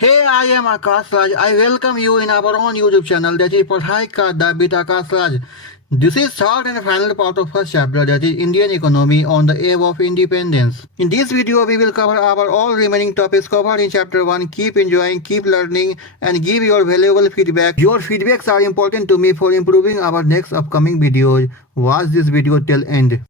Hey, I am Akash Raj. I welcome you in our own YouTube channel that is Padhai Ka Da with Akash Raj. This is third and final part of first chapter that is Indian economy on the eve of independence. In this video, we will cover our all remaining topics covered in chapter 1. Keep enjoying, keep learning and give your valuable feedback. Your feedbacks are important to me for improving our next upcoming videos. Watch this video till end.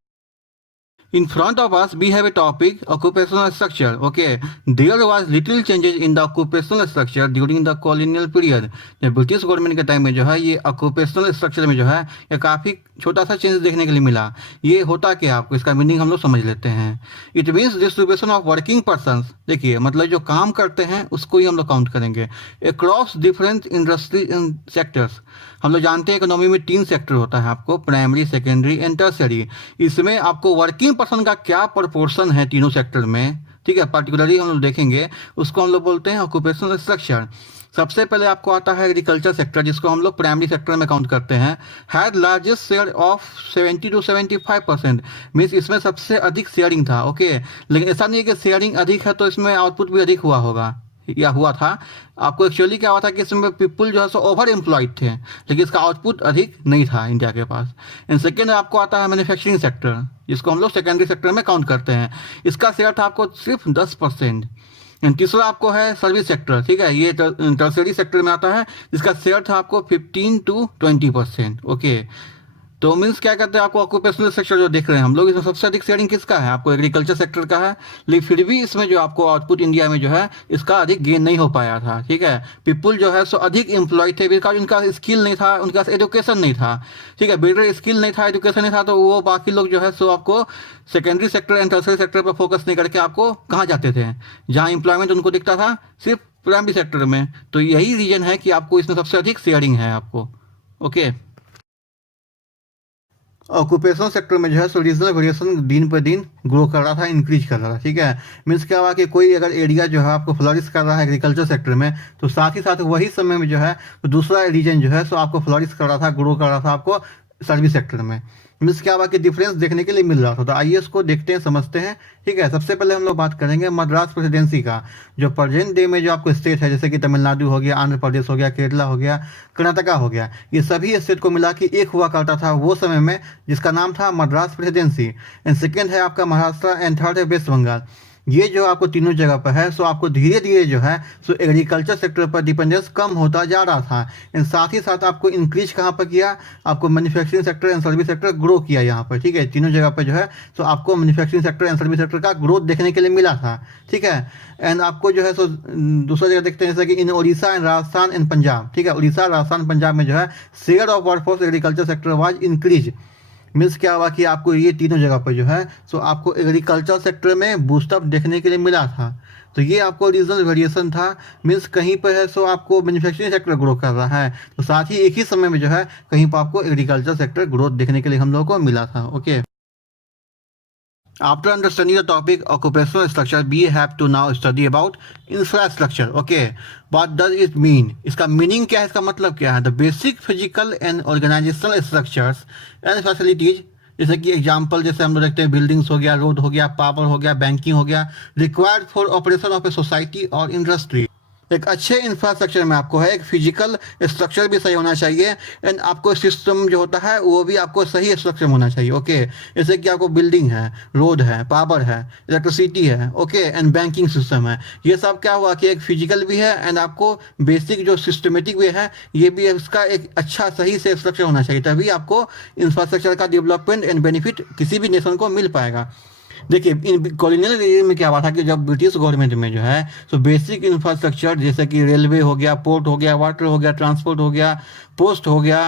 In front of us, we have a topic, occupational structure. Okay, there was little changes in the occupational structure during the colonial period. जब British government के time में जो है ये occupational structure में जो है ये काफ़ी छोटा सा चेंज देखने के लिए मिला। ये होता क्या आपको इसका मीनिंग हम लोग समझ लेते हैं। It means distribution of working persons. देखिए मतलब जो काम करते हैं उसको ही हम लोग काउंट करेंगे अक्रॉस डिफरेंट इंडस्ट्री सेक्टर्स। हम लोग जानते हैं इकोनॉमी में 3 सेक्टर होता है आपको, प्राइमरी, सेकेंडरी एंड टर्शियरी। इसमें आपको वर्किंग पर्सन का क्या प्रोपोर्शन है तीनों सेक्टर में, ठीक है, पर्टिकुलरली हम लोग देखेंगे, उसको हम लोग बोलते हैं ऑक्यूपेशनल स्ट्रक्चर। सबसे पहले आपको आता है एग्रीकल्चर सेक्टर, जिसको हम लोग प्राइमरी सेक्टर में काउंट करते हैं। Had largest share of 70 to 75%, means इसमें सबसे अधिक शेयरिंग था। ओके, लेकिन ऐसा नहीं है कि शेयरिंग अधिक है तो इसमें आउटपुट भी अधिक हुआ होगा या हुआ था। आपको एक्चुअली क्या हुआ था कि इसमें पीपल जो है सो ओवर एम्प्लॉयड थे, लेकिन इसका आउटपुट अधिक नहीं था इंडिया के पास। एंड सेकेंड आपको आता है मैन्युफैक्चरिंग सेक्टर, जिसको हम लोग सेकेंडरी सेक्टर में काउंट करते हैं। इसका शेयर था आपको सिर्फ 10%। एंड तीसरा आपको है सर्विस सेक्टर, ठीक है, ये टर्शियरी सेक्टर में आता है, जिसका शेयर था आपको 15 to 20%। ओके, तो मीन्स क्या कहते हैं, आपको ऑक्यूपेशनल सेक्टर जो देख रहे हैं हम लोग, इसमें सबसे अधिक शेयरिंग किसका है, आपको एग्रीकल्चर सेक्टर का है। लेकिन फिर भी इसमें जो आपको आउटपुट इंडिया में जो है इसका अधिक गेन नहीं हो पाया था, ठीक है। पीपुल जो है सो अधिक एम्प्लॉय थे बिकॉज उनका स्किल नहीं था, उनका एजुकेशन नहीं था, ठीक है, बेटर स्किल नहीं था, एजुकेशन नहीं था, तो वो बाकी लोग जो है सो आपको secondary sector and tertiary sector पर फोकस नहीं करके आपको कहाँ जाते थे, जहाँ एम्प्लॉयमेंट उनको दिखता था सिर्फ प्राइमरी सेक्टर में। तो यही रीजन है कि आपको इसमें सबसे अधिक शेयरिंग है आपको। ओके, ऑक्यूपेशनल सेक्टर में जो है सो रीजनल वेरिएशन दिन पर दिन ग्रो कर रहा था, इंक्रीज कर रहा था, ठीक है। मीन्स क्या हुआ कि कोई अगर एरिया जो है आपको फ्लरिश कर रहा है एग्रीकल्चर सेक्टर में, तो साथ ही साथ वही समय में जो है तो दूसरा रीजन जो है सो आपको फ्लरिश कर रहा था, ग्रो कर रहा था आपको सर्विस सेक्टर में। मीन्स क्या हुआ कि डिफरेंस देखने के लिए मिल रहा था। तो आइए इसको देखते हैं, समझते हैं, ठीक है। सबसे पहले हम लोग बात करेंगे मद्रास प्रेसिडेंसी का, जो प्रेजेंट डे में जो आपको स्टेट है, जैसे कि तमिलनाडु हो गया, आंध्र प्रदेश हो गया, केरला हो गया, कर्नाटका हो गया, ये सभी स्टेट को मिला के एक हुआ करता था वो समय में, जिसका नाम था मद्रास प्रेसिडेंसी। एंड सेकेंड है आपका महाराष्ट्र एंड थर्ड है वेस्ट बंगाल। ये जो आपको तीनों जगह पर है सो आपको धीरे धीरे जो है सो एग्रीकल्चर सेक्टर पर डिपेंडेंस कम होता जा रहा था। एंड साथ ही साथ आपको इंक्रीज कहाँ पर किया, आपको manufacturing sector and service sector grow किया यहाँ पर, ठीक है। तीनों जगह पर जो है सो आपको manufacturing sector and service sector का ग्रोथ देखने के लिए मिला था, ठीक है। एंड आपको जो है सो दूसरा जगह देखते हैं, जैसे कि इन उड़ीसा एंड राजस्थान एंड पंजाब, ठीक है, उड़ीसा, राजस्थान, पंजाब में जो है share of workforce agriculture sector was increase. Means क्या हुआ कि आपको ये तीनों जगह पर जो है सो आपको एग्रीकल्चर सेक्टर में बूस्टअप देखने के लिए मिला था। तो ये आपको रीजनल वेरिएशन था। मीन्स कहीं पर है सो आपको मैन्युफैक्चरिंग सेक्टर ग्रो कर रहा है, तो साथ ही एक ही समय में जो है कहीं पर आपको एग्रीकल्चर सेक्टर ग्रोथ देखने के लिए हम लोगों को मिला था। Okay, after understanding the topic occupational structure, we have to now study about infrastructure. Okay, what does it mean? इसका मीनिंग क्या है, इसका मतलब क्या है। The basic physical and organizational structures and facilities, जैसे कि एग्जाम्पल जैसे हम लोग देखते हैं बिल्डिंग्स हो गया, रोड हो गया, पावर हो गया, बैंकिंग हो गया, required for operation of a society और इंडस्ट्री। एक अच्छे इंफ्रास्ट्रक्चर में आपको है एक फिजिकल स्ट्रक्चर भी सही होना चाहिए, एंड आपको सिस्टम जो होता है वो भी आपको सही स्ट्रक्चर में होना चाहिए। ओके, जैसे कि आपको बिल्डिंग है, रोड है, पावर है, इलेक्ट्रिसिटी है, ओके, एंड बैंकिंग सिस्टम है। ये सब क्या हुआ कि एक फिजिकल भी है एंड आपको बेसिक जो सिस्टमेटिक वे है ये भी इसका एक अच्छा सही से स्ट्रक्चर होना चाहिए, तभी आपको इंफ्रास्ट्रक्चर का डेवलपमेंट एंड बेनिफिट किसी भी नेशन को मिल पाएगा। देखिए इन कॉलोनियल एरिया में क्या हुआ था कि जब ब्रिटिश गवर्नमेंट में जो है तो बेसिक इंफ्रास्ट्रक्चर जैसे कि रेलवे हो गया, पोर्ट हो गया, वाटर हो गया, ट्रांसपोर्ट हो गया, पोस्ट हो गया,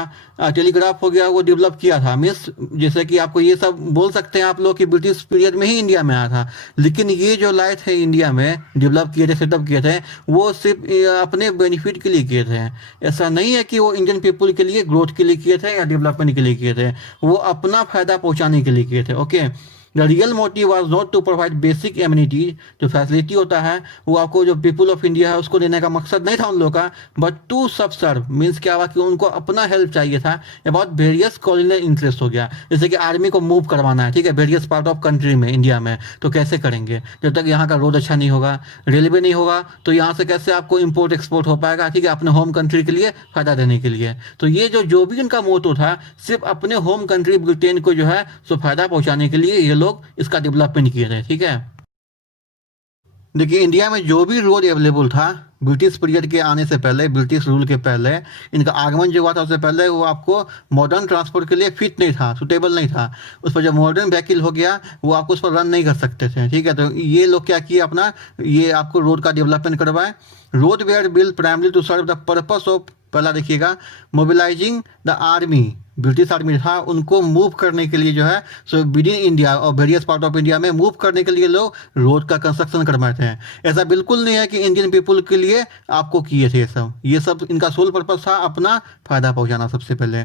टेलीग्राफ हो गया, वो डेवलप किया था। मीन्स जैसे कि आपको ये सब बोल सकते हैं आप लोग कि ब्रिटिश पीरियड में ही इंडिया में आया था, लेकिन ये जो लाए थे इंडिया में, डेवलप किए थे, सेटअप किए थे, वो सिर्फ अपने बेनिफिट के लिए किए थे। ऐसा नहीं है कि वो इंडियन पीपल के लिए ग्रोथ के लिए किए थे या डेवलपमेंट के लिए किए थे, वो अपना फायदा पहुँचाने के लिए किए थे। Okay, the real motive was not to provide basic amenities, जो फैसिलिटी होता है वो आपको जो पीपल ऑफ इंडिया है उसको देने का मकसद नहीं था उन लोगों का, बट टू सब सर्व मीन्स क्या हुआ कि उनको अपना हेल्प चाहिए था अबाउट वेरियस कॉलोनियल इंटरेस्ट हो गया। जैसे कि आर्मी को मूव करवाना है, ठीक है, वेरियस पार्ट ऑफ कंट्री में इंडिया में, तो कैसे करेंगे जब तक यहाँ का रोड अच्छा नहीं होगा, रेलवे नहीं होगा, तो यहाँ से कैसे आपको इम्पोर्ट एक्सपोर्ट हो पाएगा, ठीक है, अपने होम कंट्री के लिए फायदा देने के लिए। तो ये जो भी इनका मोटो था, सिर्फ अपने होम कंट्री ब्रिटेन को जो है सो फायदा पहुंचाने के लिए ये लोग इसका डेवलपमेंट किए थे, ठीक है। देखिए इंडिया में जो भी रोड अवेलेबल था ब्रिटिश पीरियड के आने से पहले, ब्रिटिश रूल के पहले, इनका आगमन जो हुआ था उससे पहले, वो आपको मॉडर्न ट्रांसपोर्ट के लिए फिट नहीं था, सुटेबल नहीं था। उस पर जब मॉडर्न व्हीकल हो गया वो आपको उस पर रन नहीं कर सकते थे, ठीक है। तो ये लोग क्या किए, अपना ये आपको रोड का डेवलपमेंट करवाए। Road were build primary to serve the purpose of, पहला देखिएगा, mobilizing the army, British army था उनको मूव करने के लिए जो है सो विद इन इंडिया और वेरियस पार्ट ऑफ इंडिया में मूव करने के लिए लोग रोड का कंस्ट्रक्शन करवाए थे। ऐसा बिल्कुल नहीं है कि इंडियन पीपल के लिए आपको किए थे ये सब इनका सोल पर्पस था अपना फायदा पहुंचाना सबसे पहले।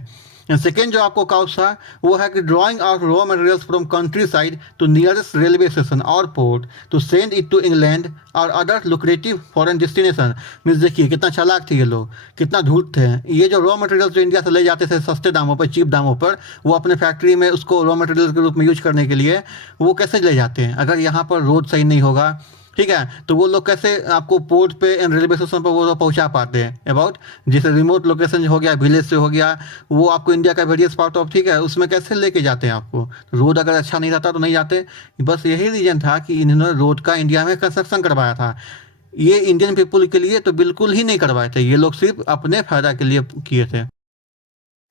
एंड सेकेंड जो आपको काउस था वो है कि drawing out raw materials from countryside to nearest railway station और port to send it to England और other lucrative foreign destination. Means देखिए कितना चालाक थे ये लोग, कितना धूर्त थे। ये जो रॉ मटेरियल्स जो इंडिया से ले जाते थे सस्ते दामों पर, चीप दामों पर, वो अपने फैक्ट्री में उसको रॉ मटेरियल के रूप में यूज करने के लिए वो कैसे ले जाते हैं, अगर यहाँ पर रोड सही नहीं होगा, ठीक है, तो वो लोग कैसे आपको पोर्ट पे एंड रेलवे स्टेशन पर वो लोग पहुंचा पाते हैं अबाउट, जैसे रिमोट लोकेशन हो गया, विलेज से हो गया, वो आपको इंडिया का वेरियस पार्ट ऑफ, ठीक है, उसमें कैसे लेके जाते हैं आपको। रोड अगर अच्छा नहीं रहता तो नहीं जाते। बस यही रीजन था कि इन्होंने रोड का इंडिया में कंस्ट्रक्शन करवाया था। ये इंडियन पीपल के लिए तो बिल्कुल ही नहीं करवाए थे, ये लोग सिर्फ अपने फायदा के लिए किए थे।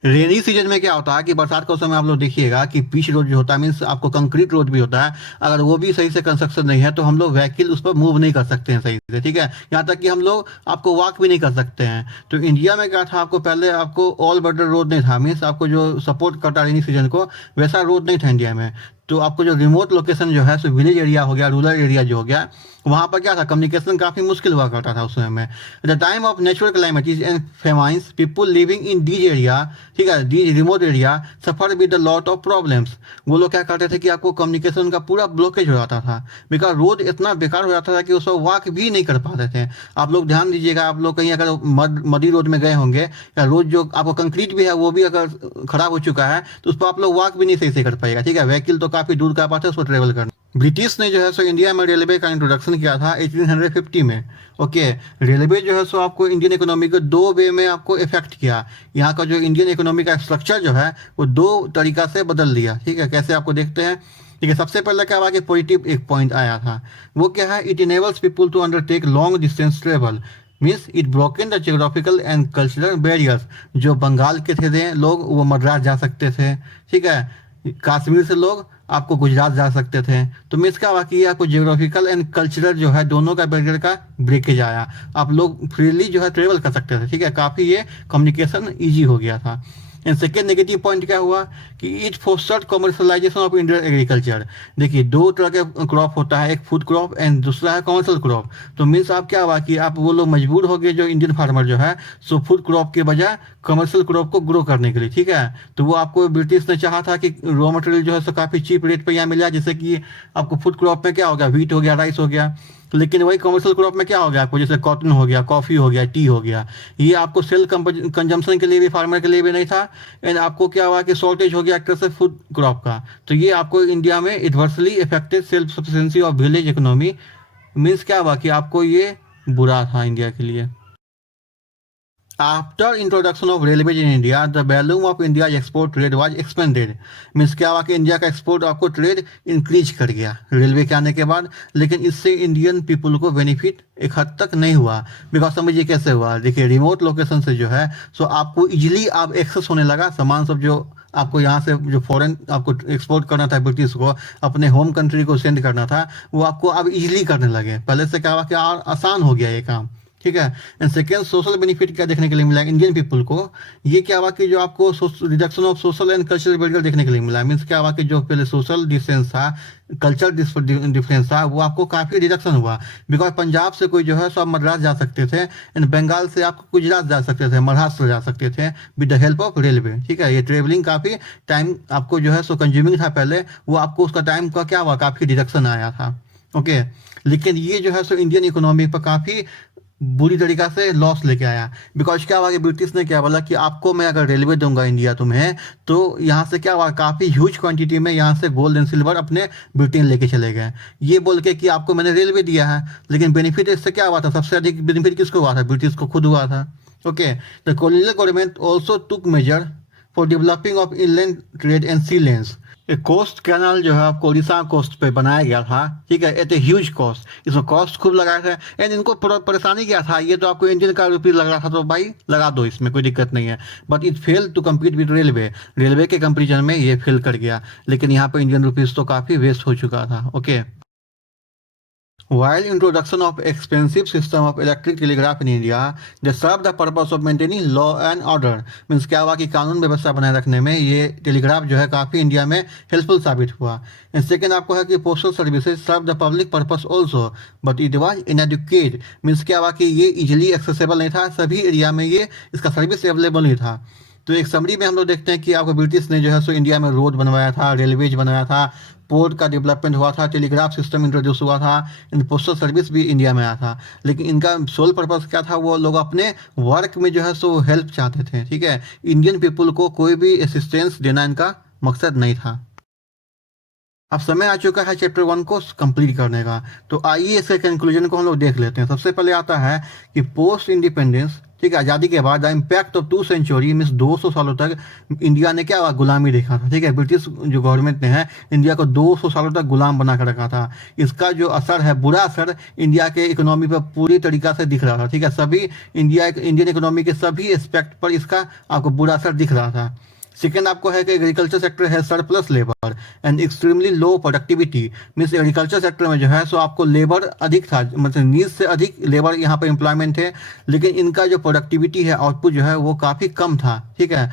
रेनी सीजन में क्या होता है कि बरसात के समय आप लोग देखिएगा कि पिच रोड जो होता है, मीन्स आपको कंक्रीट रोड भी होता है, अगर वो भी सही से कंस्ट्रक्शन नहीं है तो हम लोग व्हीकल उस पर मूव नहीं कर सकते हैं सही से, ठीक है। यहाँ तक कि हम लोग आपको वॉक भी नहीं कर सकते हैं। तो इंडिया में क्या था, आपको पहले आपको ऑल बॉर्डर रोड नहीं था, मीन्स आपको जो सपोर्ट करता रेनी सीजन को वैसा रोड नहीं था इंडिया में। तो आपको जो रिमोट लोकेशन जो है सो विलेज एरिया हो गया, रूरल एरिया जो हो गया, वहाँ पर क्या था, कम्युनिकेशन काफ़ी मुश्किल हुआ करता था उस समय में। The time of natural calamities and famines people living in these area, ठीक है, these remote area suffer with the lot of problems. वो लोग क्या करते थे कि आपको कम्युनिकेशन का पूरा ब्लॉकेज हो जाता था, बिकॉज रोड इतना बेकार हो जाता था कि उसको वॉक भी नहीं कर पाते थे। आप लोग ध्यान दीजिएगा, आप लोग कहीं अगर मडी रोड में गए होंगे या रोड जो आपको कंक्रीट भी है वो भी अगर खराब हो चुका है तो उस पर आप लोग वॉक भी नहीं सही से कर पाएगा, ठीक है। व्हीकल तो काफ़ी दूर का बात है उसको ट्रेवल करना। ब्रिटिश ने जो है सो इंडिया में रेलवे का इंट्रोडक्शन किया था 1850 में। ओके, रेलवे जो है सो आपको इंडियन इकोनॉमी को दो वे में आपको इफेक्ट किया। यहाँ का जो इंडियन इकोनॉमी का स्ट्रक्चर जो है वो दो तरीका से बदल दिया, ठीक है। कैसे आपको देखते हैं, ठीक है। सबसे पहले क्या हुआ कि पॉजिटिव एक पॉइंट आया था, वो क्या है, it enables people to undertake long distance travel, means it broken the geographical and cultural barriers. जो बंगाल के थे लोग वो मद्रास जा सकते थे, ठीक है, कश्मीर से लोग आपको गुजरात जा सकते थे। तो मीन्स क्या हुआ कि आपको जियोग्राफिकल एंड कल्चरल जो है दोनों का बैरियर का ब्रेकेज आया, आप लोग फ्रीली जो है ट्रेवल कर सकते थे, ठीक है, काफ़ी ये कम्युनिकेशन ईजी हो गया था। एंड सेकेंड नेगेटिव पॉइंट क्या हुआ कि it fostered commercialisation of Indian agriculture. देखिए दो तरह के क्रॉप होता है, एक फूड क्रॉप एंड दूसरा है कमर्शियल क्रॉप। तो मीन्स आप क्या हुआ कि आप वो लोग मजबूर हो गए जो इंडियन फार्मर जो है सो फूड क्रॉप के बजाय कमर्शियल क्रॉप को ग्रो करने के लिए, ठीक है। तो वो आपको ब्रिटिश ने चाहा था कि रॉ मटेरियल जो है सो काफ़ी चीप रेट पर यहाँ मिला, जैसे कि आपको फूड क्रॉप में क्या हो गया, व्हीट हो गया, राइस हो गया। लेकिन वही कमर्शियल क्रॉप में क्या हो गया आपको, जैसे कॉटन हो गया, कॉफ़ी हो गया, टी हो गया, ये आपको सेल्फ कंजम्पशन के लिए भी, फार्मर के लिए भी नहीं था। एंड आपको क्या हुआ कि शॉर्टेज हो गया एक तरह से फूड क्रॉप का। तो ये आपको इंडिया में adversely affected self sufficiency of village economy. Means क्या हुआ कि आपको ये बुरा था इंडिया के लिए। After introduction of railways in India, the volume of India's export trade was expanded. Means क्या हुआ कि इंडिया का एक्सपोर्ट आपको ट्रेड इंक्रीज कर गया रेलवे के आने के बाद। लेकिन इससे इंडियन पीपल को बेनिफिट एक हद तक नहीं हुआ। बिकॉज समझिए कैसे हुआ, देखिए रिमोट लोकेशन से जो है सो आपको इजीली आप एक्सेस होने लगा सामान सब, जो आपको यहाँ से जो फॉरेन आपको एक्सपोर्ट करना था ब्रिटिश को, अपने होम कंट्री को सेंड करना था, वो आपको अब इजीली करने लगे। पहले से क्या हुआ कि और आसान हो गया ये काम, ठीक है। एंड सेकेंड, सोशल बेनिफिट क्या देखने के लिए मिला इंडियन पीपल को, ये क्या हुआ कि जो आपको reduction of social and cultural barrier देखने के लिए मिला। मीन्स क्या हुआ कि जो पहले सोशल डिस्टेंस था, कल्चर डिफरेंस था, वो आपको काफ़ी रिडक्शन हुआ। बिकॉज पंजाब से कोई जो है सो आप मद्रास जा सकते थे, एंड बंगाल से आप गुजरात जा सकते थे, महाराष्ट्र जा सकते थे with the help of railway. ठीक है, ये ट्रेवलिंग काफ़ी टाइम आपको जो है सो कंज्यूमिंग था पहले, वो आपको उसका टाइम का क्या हुआ, काफ़ी रिडक्शन आया था। ओके, लेकिन ये जो है सो इंडियन इकोनॉमी पर काफ़ी बुरी तरीका से लॉस लेके आया। बिकॉज क्या हुआ कि ब्रिटिश ने क्या बोला कि आपको मैं अगर रेलवे दूंगा इंडिया तुम्हें, तो यहाँ से क्या हुआ, काफ़ी ह्यूज क्वांटिटी में यहाँ से गोल्ड एंड सिल्वर अपने ब्रिटेन लेके चले गए, ये बोल के कि आपको मैंने रेलवे दिया है। लेकिन बेनिफिट इससे क्या हुआ था, सबसे अधिक बेनिफिट किसको हुआ था, ब्रिटिश को खुद हुआ था। Okay, the colonial government also took major for developing of inland trade and sea lanes. एक कोस्ट कैनाल जो है आपको उड़ीसा कोस्ट पे बनाया गया था। ठीक है, एट ए ह्यूज कॉस्ट, इसमें कॉस्ट खूब लगाया था। एंड इनको परेशानी क्या था, ये तो आपको इंडियन का रुपीज लग रहा था, तो भाई लगा दो, इसमें कोई दिक्कत नहीं है। But it fail to compete with railway, railway के कंपेरिजन में ये फेल कर गया। लेकिन यहाँ पर इंडियन रुपीज तो काफ़ी वेस्ट हो चुका था। Okay, While introduction of expensive system of electric telegraph in India, they serve the purpose of maintaining law and order. Means क्या हुआ कि कानून व्यवस्था बनाए रखने में ये टेलीग्राफ जो है काफ़ी इंडिया में हेल्पफुल साबित हुआ। एंड सेकेंड आपको है कि postal services serve the public purpose also, but it was inadequate. Means क्या हुआ कि ये इजिली एक्सेसिबल नहीं था, सभी एरिया में ये इसका सर्विस अवेलेबल नहीं था। तो एक समरी में हम लोग देखते हैं कि आपको ब्रिटिश ने जो है सो इंडिया में रोड बनवाया था, रेलवेज बनाया था, पोर्ट का डेवलपमेंट हुआ था, टेलीग्राफ सिस्टम इंट्रोड्यूस हुआ था, इन पोस्टल सर्विस भी इंडिया में आया था। लेकिन इनका सोल पर्पस क्या था, वो लोग अपने वर्क में जो है सो हेल्प चाहते थे। ठीक है, इंडियन पीपल को कोई भी असिस्टेंस देना इनका मकसद नहीं था। अब समय आ चुका है चैप्टर 1 को कंप्लीट करने का, तो आइए इसके कंक्लूजन को हम लोग देख लेते हैं। सबसे पहले आता है कि पोस्ट इंडिपेंडेंस, ठीक है, आज़ादी के बाद the impact of 2 century means 200 सालों तक इंडिया ने क्या हुआ, गुलामी देखा था। ठीक है, ब्रिटिश जो गवर्नमेंट ने है इंडिया को 200 सालों तक गुलाम बना कर रखा था। इसका जो असर है, बुरा असर इंडिया के इकोनॉमी पर पूरी तरीका से दिख रहा था। ठीक है, सभी इंडियन इकोनॉमी के सभी एस्पेक्ट पर इसका आपको बुरा असर दिख रहा था। सेकेंड आपको है कि एग्रीकल्चर सेक्टर है surplus labour and extremely low productivity. Means agriculture sector में जो है सो आपको लेबर अधिक था, मतलब नीड से अधिक लेबर यहाँ पर एम्प्लॉयमेंट है, लेकिन इनका जो प्रोडक्टिविटी है, आउटपुट जो है वो काफ़ी कम था। ठीक है,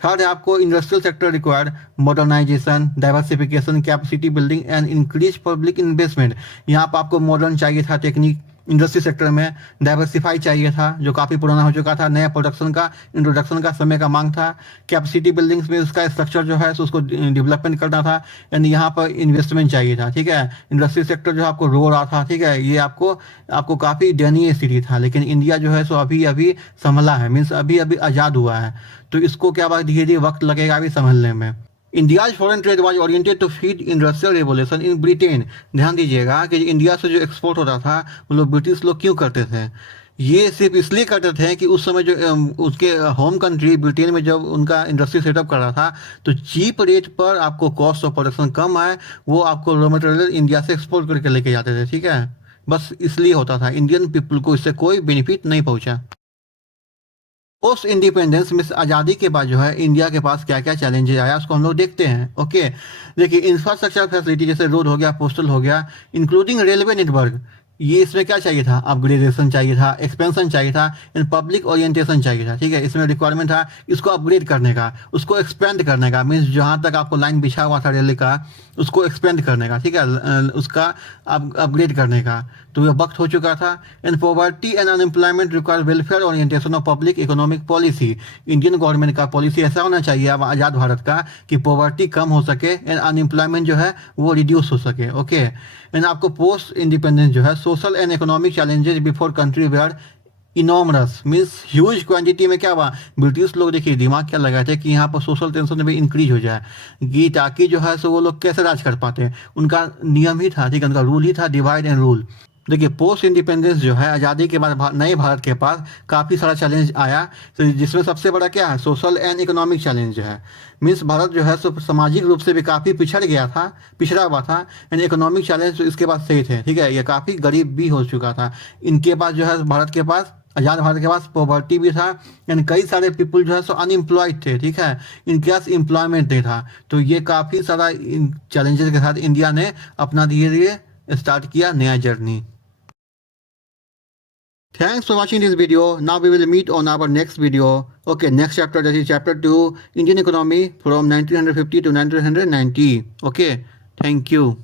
थर्ड है आपको industrial sector required modernization, diversification, capacity building and increase public investment. यहाँ पर आपको मॉडर्न चाहिए था, टेक्निक इंडस्ट्री सेक्टर में डाइवर्सिफाई चाहिए था जो काफ़ी पुराना हो चुका था, नया प्रोडक्शन का इंट्रोडक्शन का समय का मांग था। कैपेसिटी बिल्डिंग्स में उसका स्ट्रक्चर जो है सो उसको डेवलपमेंट करना था, यानी यहाँ पर इन्वेस्टमेंट चाहिए था। ठीक है, इंडस्ट्री सेक्टर जो आपको रो रहा था, ठीक है, ये आपको काफ़ी दयनीय स्थिति था। लेकिन इंडिया जो है सो अभी अभी संभला है, मीन्स अभी अभी आज़ाद हुआ है, तो इसको क्या धीरे धीरे वक्त लगेगा अभी संभलने में। India's foreign trade was oriented to feed industrial revolution in Britain. ध्यान दीजिएगा कि इंडिया से जो एक्सपोर्ट होता था वो लोग ब्रिटिश लोग क्यों करते थे, ये सिर्फ इसलिए करते थे कि उस समय जो उसके होम कंट्री ब्रिटेन में जब उनका इंडस्ट्री सेटअप कर रहा था, तो चीप रेट पर आपको कॉस्ट ऑफ प्रोडक्शन कम आए, वो आपको रॉ मटेरियल इंडिया से एक्सपोर्ट करके लेके जाते थे। ठीक है, बस इसलिए होता था, इंडियन पीपल को इससे कोई बेनिफिट नहीं पहुंचा। पोस्ट इंडिपेंडेंस में आज़ादी के बाद जो है इंडिया के पास क्या क्या चैलेंजेस आया उसको हम लोग देखते हैं। ओके, देखिए इंफ्रास्ट्रक्चर फैसिलिटी जैसे रोड हो गया, पोस्टल हो गया, इंक्लूडिंग रेलवे नेटवर्क, ये इसमें क्या चाहिए था, अपग्रेडेशन चाहिए था, एक्सपेंशन चाहिए था, इन पब्लिक ओरिएंटेशन चाहिए था। ठीक है, इसमें रिक्वायरमेंट था इसको अपग्रेड करने का, उसको एक्सपेंड करने का, मीन्स जहाँ तक आपको लाइन बिछा हुआ था रेलवे का उसको एक्सपेंड करने का। ठीक है, उसका अपग्रेड करने का, तो यह वक्त हो चुका था। And poverty and unemployment require welfare orientation of public economic policy. Indian government का पॉलिसी ऐसा होना चाहिए अब आज़ाद भारत का कि पॉवर्टी कम हो सके एंड अनएम्प्लॉयमेंट जो है वो रिड्यूस हो सके। ओके, एंड आपको पोस्ट इंडिपेंडेंस जो है social and economic challenges before country were enormous, means huge quantity में क्या हुआ, ब्रिटिश लोग देखिए दिमाग क्या लगाए थे कि यहाँ पर सोशल टेंशन भी इंक्रीज हो जाए, कि ताकि जो है सो वो लोग कैसे राज कर पाते हैं। उनका नियम ही था, ठीक है, उनका रूल ही था डिवाइड एंड रूल। देखिए पोस्ट इंडिपेंडेंस जो है आज़ादी के बाद नए भारत के पास काफ़ी सारा चैलेंज आया, तो जिसमें सबसे बड़ा क्या है, सोशल एंड इकोनॉमिक चैलेंज है। मीन्स भारत जो है सो सामाजिक रूप से भी काफ़ी पिछड़ा हुआ था, एंड इकोनॉमिक चैलेंज तो इसके पास सही थे। ठीक है, ये काफ़ी गरीब भी हो चुका था। इनके पास जो है भारत के पास, आज़ाद भारत के पास पॉवर्टी भी था, एंड कई सारे पीपल जो है सो अनएम्प्लॉयड थे। ठीक है, इनके पास एम्प्लॉयमेंट नहीं था, तो ये काफ़ी सारा चैलेंजेस के साथ इंडिया ने अपना धीरे धीरे स्टार्ट किया नया journey. Thanks for watching this video. Now we will meet on our next video. Okay, next chapter, that is chapter 2, Indian economy from 1950 to 1990. Okay, thank you.